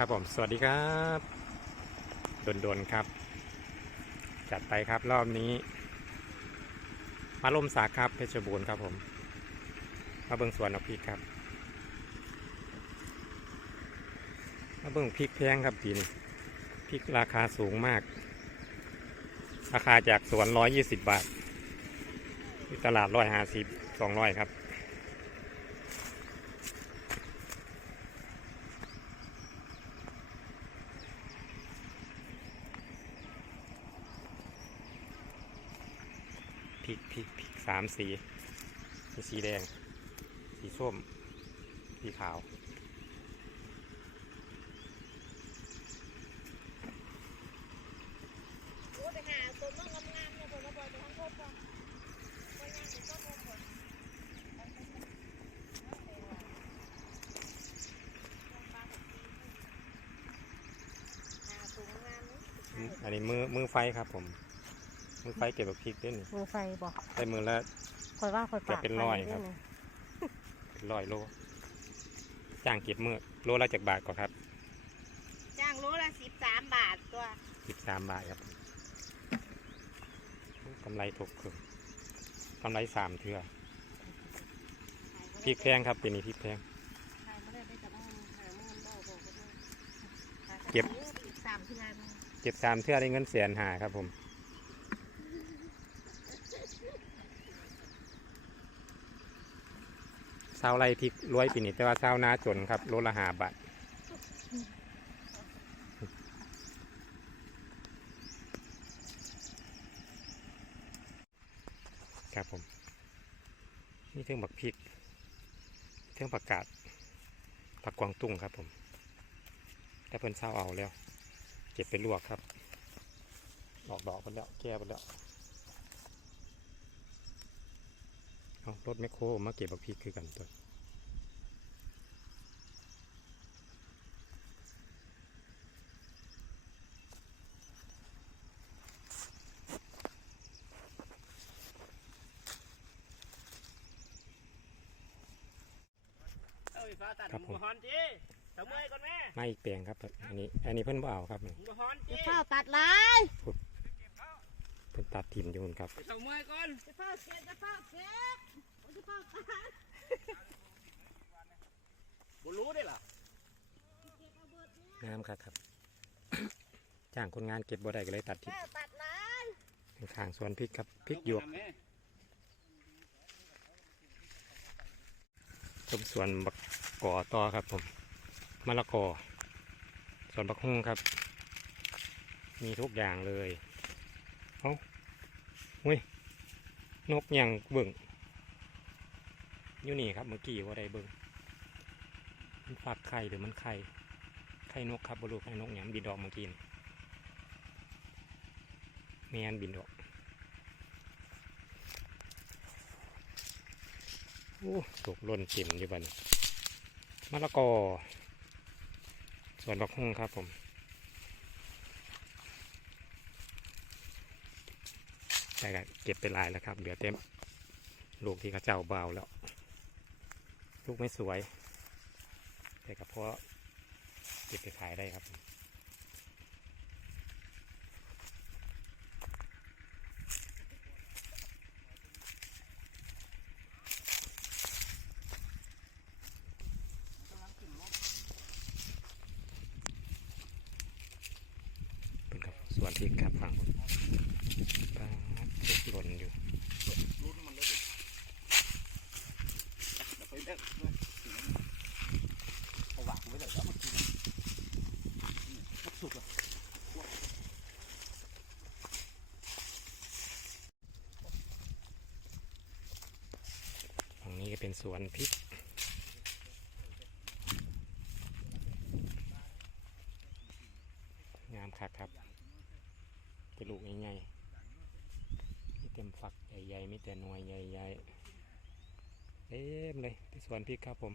ครับผมสวัสดีครับดนๆครับ จัดไปครับรอบนี้ มาลมสาครับเพชรบูรณ์ครับผม มาเบิ่งสวนเอาพริกครับ มาเบิ่งพริกแพงครับปีนี้พริกราคาสูงมาก ราคาจากสวนร้อยยี่สิบบาทที่ตลาดร้อยห้าสิบสองร้อยครับ พริกพริกพริกสามสีมีสีแดง สีส้ม สีขาวโอ้ไปหาต้นมะงามๆเนี่ยผมก็บอกจะทั้งครบก่อนไปย่าวอันนี้มือมือไฟครับผม มือไฟเก็บแบบพริกด้วยนี่มือไฟบอกได้มือละคอยว่าคอยปากเป็นร้อยครับเป็นร้อยโล จ้างเก็บมือโลละจากบาทก่อนครับ จ้างโลละสิบสามบาทตัวสิบสามบาทครับกำไรถูกคือำไรสามเทือพริกแพงครับเปีนี้พริกแพงเก็บสามเทือนเก็บสามเทือได้เงินแสนหาครับผม เศร้าไรพริกรวยปีนี้แต่ว่าเศร้านาจนครับโลละหาบาทครับผมนี่เครื่องบักพริกเครื่องผักกาดผักกวางตุ้งครับผมแต่เพิ่นเศร้าเอาแล้ว เก็บไปลวกครับ ดอกดอกไปแล้วแก้ไปแล้ว เอา รถแมคโครมาเก็บบักพริกคือกันตัวเอ้ยฟ้าตัดครับผมหมูฮอนจีตะเมยก่อนแม่มาอีกแปลงครับ อันนี้ อันนี้เพิ่นบ่เอาครับนี่หมูฮอนจีจะเฝ้าตัดลายเพิ่นตัดถิ่มอยู่นู่นครับตะเมยก่อนจะเฝ้าเสียจะเฝ้าเสียจะเฝ้าตัดบ่รู้ได้ล่ะงามครับครับ จ้างคนงานเก็บบ่ได้ก็เลยตัดทิ้งเฝ้าตัดลายข้างๆสวนพริกครับพริกหยวกแม่ชมสวนบักก่อต่อครับผมมะละกอสวนบักฮุ่งครับ มีทุกอย่างเลยเอา เว้ยนกยังเบิ่งอยู่นี่ครับเมื่อกี้ว่าไดเบิ่งมันฟักไข่หรือมันไข่ไข่นกครับบรูไข่นกหยังบินดอกเมื่อกี้นี่แมนบินดอกโอ้ตกล่นเต็มอยู่บัดนมะละกอสวนบักฮุ่งครับผม แต่ก็เก็บไปลายแล้วครับ เหลือเต็ม ลูกที่เขาเจ้าเบาแล้ว ลูกไม่สวย แต่ก็เพราะเก็บไปขายได้ครับเป็นกับสวนพริกครับฝั่งปลา เก็บหล่นอยู่รุ่นมันเลยดิเดี๋ยวไปแบกด้วยเอาวางไว้เลยแล้วมันกินสุกอะฝั่งนี้ก็เป็นสวนพริกงามคักครับเป็นลูกใหญ่ๆมี เต็มฝักใหญ่ๆมีแต่หน่วยใหญ่ๆเต็มเลยที่สวนพริกครับผม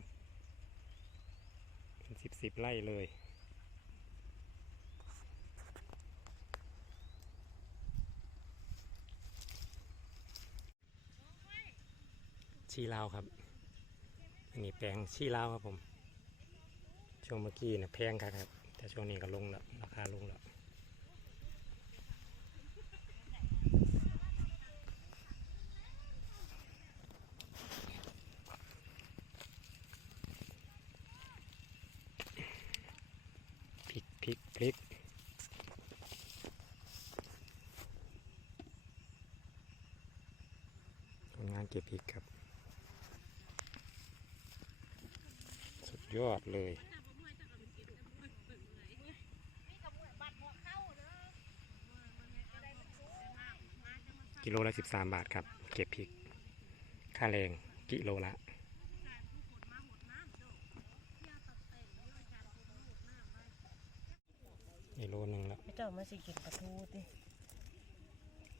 เป็นสิบสิบไร่เลยชีลาวครับ อันนี้แปลงชีลาวครับผม ช่วงเมื่อกี้นะแพงครับครับแแต่ช่วงนี้ก็ลงแล้ว ราคาลงแล้วพริกพริกพริก คนงานเก็บพริกครับ สุดยอดเลยกิโลละสิบสามบาทครับ เก็บพริก ค่าแรงกิโลละ กิโลหนึ่งละเจ้ามาสิกินปลาทูติ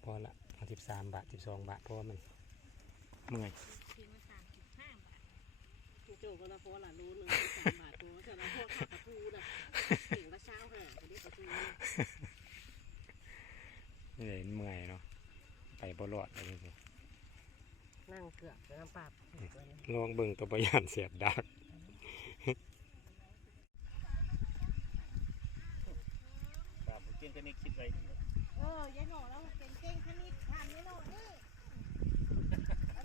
พอละสิบสามบาทสิบสองบาทเพราะว่ามัน เมื่อยโจก็ละพอละรู้หนึ่งสามบาทตัวแต่ละพวกข้าปลาทูน่ะถึงละเช้าห่าไปได้ปลาทูนี่เลยเมื่อยเนาะไปบ่รอดอะไรนี่นั่งเกือบน้ำปลาลองเบิ่งตัวบยานเสียบดักครับผมเก่งกันนี่คิดไว้เออยายหนูเราเป็นเก่งคณิตทำนี่หนูนี่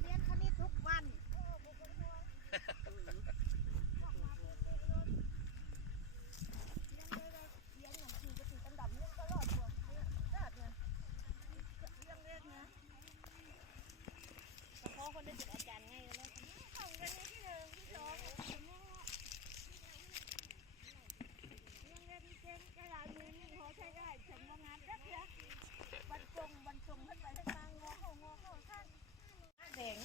เรียนคณิตทุกวันพ่อคนได้เป็นอาจารย์ไงแล้วของกันนี่ที่หนึ่งที่สองยังเรียนเก่งกระดาษมือนี่พอใช้ได้ฉันว่างานเด็กเด็กบรรจงบรรจงขึ้นไปทางกลางงอเข้างอเข้าข้าง เด่ง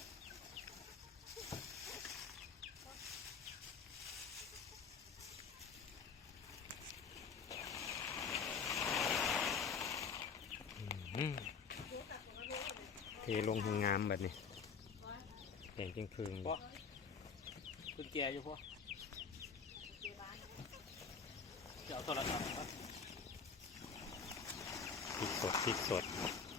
อืมเทลงหงงามแบบนี้แดงจริงคืนพอคุณแกอยู่พอจะเอาโทรศัพท์มาพริกสดพริกสดเ